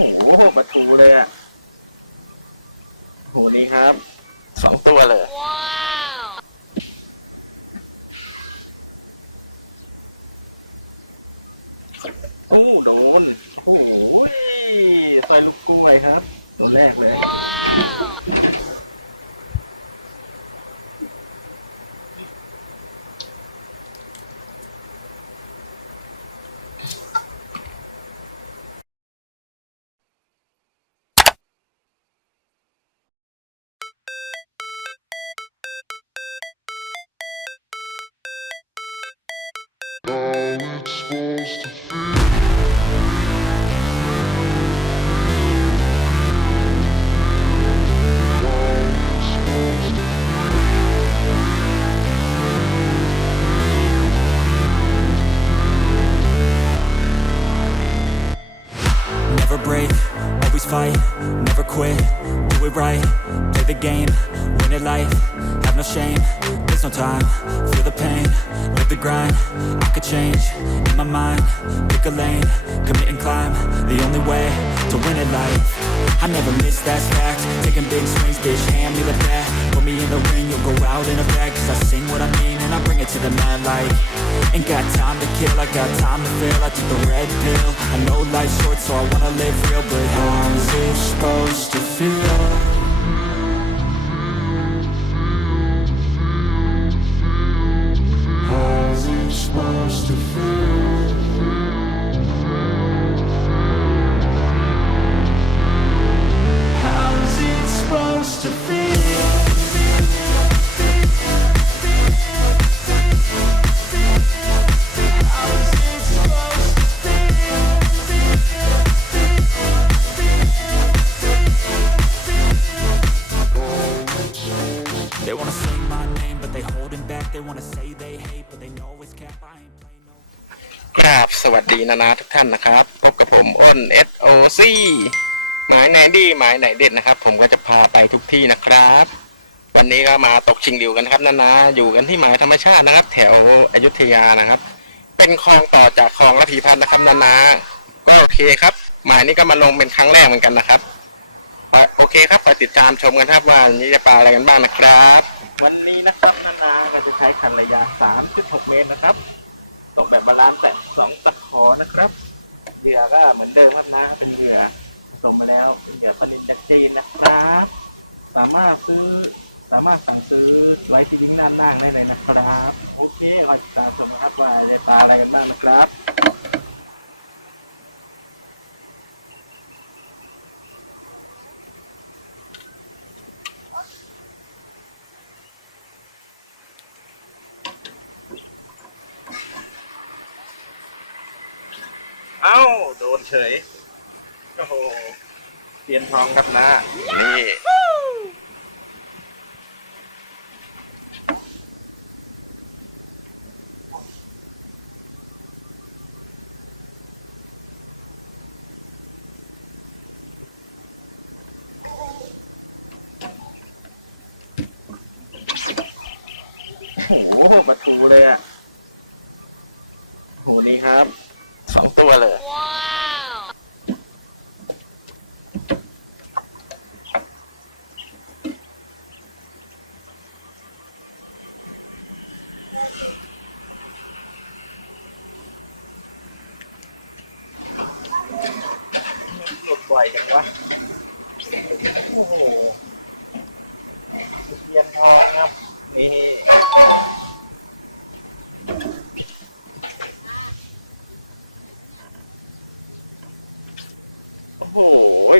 หประตูเลยอะโหนี่ครับสองตัวเลยโอ้โดนโอ้โหใส่ลูกกล้วยครับ ตัวแรกเลย How fight, never quit, do it right, play the game, win it life, have no shame, there's no time, feel the pain, live the grind, I could change, in my mind, pick a lane, commit and climb, the only way to win it life, I never miss that's fact, taking big swings, bitch, hand me the bat, put me in the ring, you'll go out in a bag, cause I sing what I mean and I bring it to the mad light, ain't got time to kill, I got time to feel, I took the red pill, I know life's short so I wanna live real, but how's it supposed to feel? Supposed to feel? วัสดีนานาทุกท่านนะครับ พบกับผมอ้น SOC หมายไหนดีหมายไหนเด็ดนะครับ ผมก็จะพาไปทุกที่นะครับ วันนี้ก็มาตกชิงดิวกันครับนานาอยู่กันที่หมายธรรมชาตินะครับ แถวอยุธยานะครับ เป็นคลองต่อจากคลองระพีพัฒน์นะครับนานาก็โอเคครับ หมายนี้ก็มาลงเป็นครั้งแรกเหมือนกันนะครับโอเคครับไปติดตามชมกันครับว่านนี้จะปลาอะไรกันบ้างนะครับ วันนี้นะครับนานาก็จะใช้คันระยะ 3.6 เมตรนะครับ ตกแบบบาลานซ์แต่สองตะขอนะครับเหยื่อก็เหมือนเดิมครับนะ เป็นเหยื่อส่งมาแล้วเป็นเหยื่อปลานิตจากจีนนะครับ สามารถซื้อสามารถสั่งซื้อไว้ที่ลิงก์ด้านล่างได้เลยนะครับ โอเคเราติดตามชมนะครับว่าได้ปลาอะไรกันบ้างนะครับ อ้าโดนเฉยโอ้โหเตียนทองครับนะนี่ โอ้โหประตูเลยอะโหนี่ครับ สองตัวเลยหลุดบ่อยจังวะ โอ้โหเทียนทองครับ นี่ โอ้โห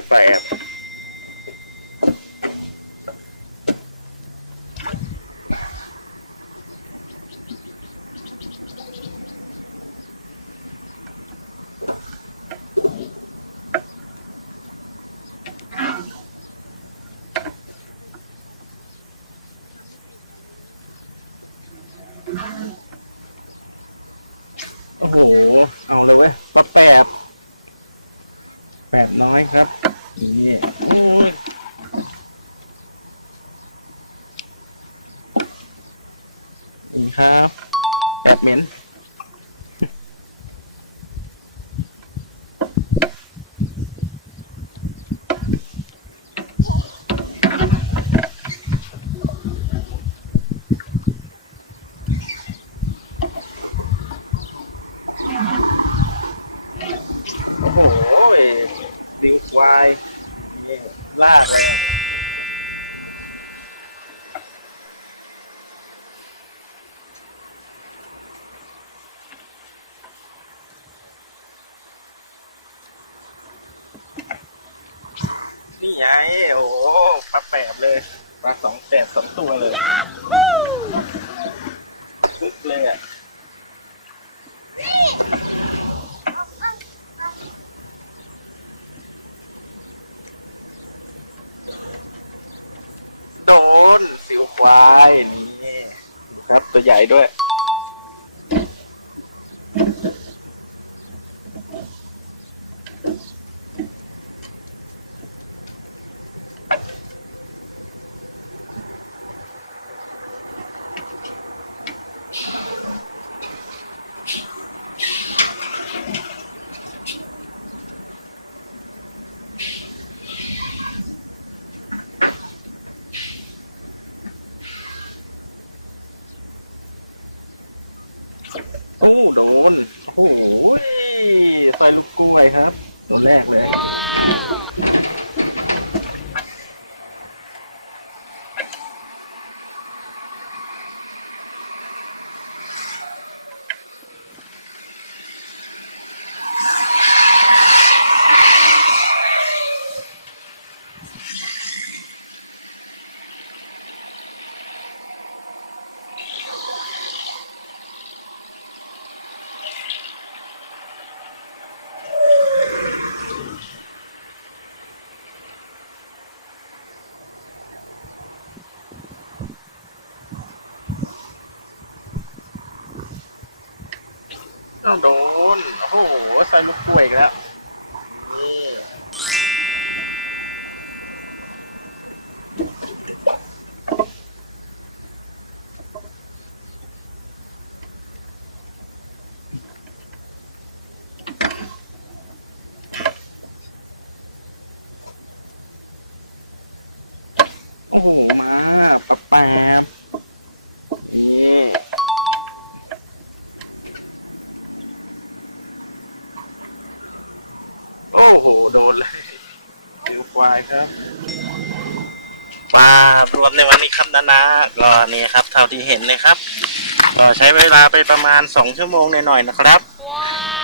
แปลก โอ้โห เอาเลยเว้ยมาแปดแปดน้อยครับ นี่โอ้ยนี่ครับ แปดเหม็นายนี่ลากเลย นี่ไงโอ้โหปลาแปบเลยปลาสองแปดสองตัวเลยคึกเลยอะโดนสิวควายนี่ครับตัวใหญ่ด้วย โอ้โดน โอ้ยใส่ลูกกล้วยครับ ตัวแรกเลยอ้าว โดน โอ้โหใส่ลูกกล้วยอีกแล้ว นี่โอ้โห มาปะแป๊บ โอ้โห โดนเลยเดี๋ยวควายครับปลารวมในวันนี้ครับนานาก็นี่ครับ เท่าที่เห็นเลยครับ ก็ใช้เวลาไปประมาณสองชั่วโมงหน่อยๆนะครับ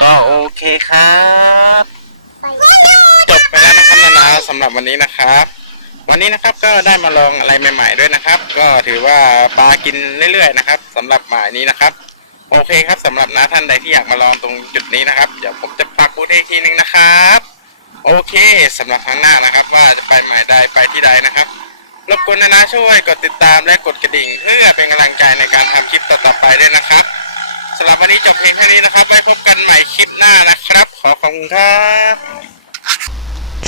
ก็โอเคครับ จบไปแล้วนะครับนานาสำหรับวันนี้นะครับ วันนี้นะครับก็ได้มาลองอะไรใหม่ๆด้วยนะครับ ก็ถือว่าปลากินเรื่อยๆนะครับสำหรับหมายนี้นะครับ โอเคครับสำหรับน้าท่านใดที่อยากมาลองตรงจุดนี้นะครับ เดี๋ยวผมจะปักบูธให้อีกทีนึงนะครับ โอเคสำหรับครั้งหน้านะครับ ว่าจะไปหมายใดไปที่ใดนะครับรบกวนนะนะช่วยกดติดตามและกดกระดิ่ง เพื่อเป็นกำลังใจในการทำคลิปต่อๆไปด้วยนะครับสำหรับวันนี้จบเพียงแค่นี้นะครับ ไว้พบกันใหม่คลิปหน้านะครับ ขอขอบคุณครับ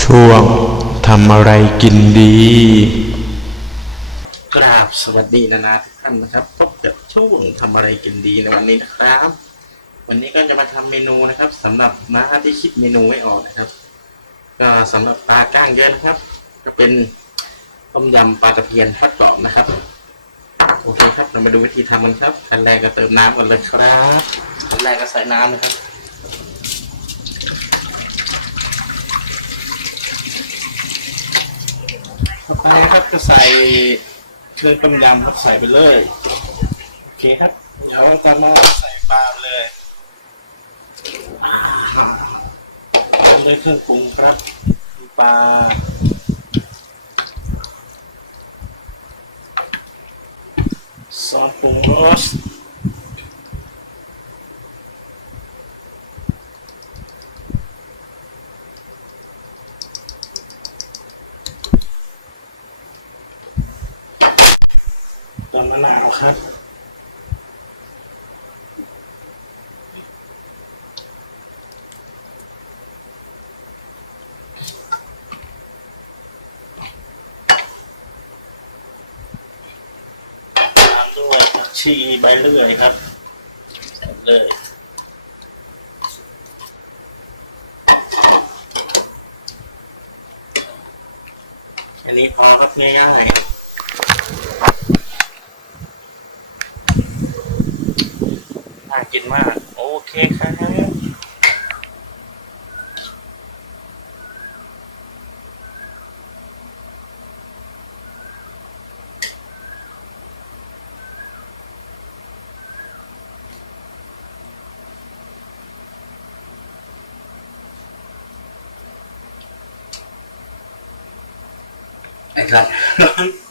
ช่วงทำอะไรกินดี กราบสวัสดีนานาทุกท่านนะครับ พบกับช่วงทำอะไรกินดีในวันนี้นะครับ วันนี้ก็จะมาทำเมนูนะครับสำหรับน้าที่คิดเมนูไม่ออกนะครับ ก็สำหรับปลาก้างเยอะนะครับ ก็เป็นต้มยำปลาตะเพียนทอดกรอบนะครับ โอเคครับ เรามาดูวิธีทำกันครับขั้นแรกก็เติมน้ำก่อนเลยครับขั้นแรกก็ใส่น้ำนะครับต่อไปครับก็ใส่เครื่องต้มยำครับใส่ไปเลย โอเคครับ เดี๋ยวตามมาใส่ปลาเลย ด้วยเครื่องปรุงครับปลาซอสปรุงรสต้นมะนาวครับ ตามด้วยผัก ชีใบเลื่อยครับใส่เลยอันนี้พอครับง่ายๆน่ากินมาก โอเคครับ ไอ้สัส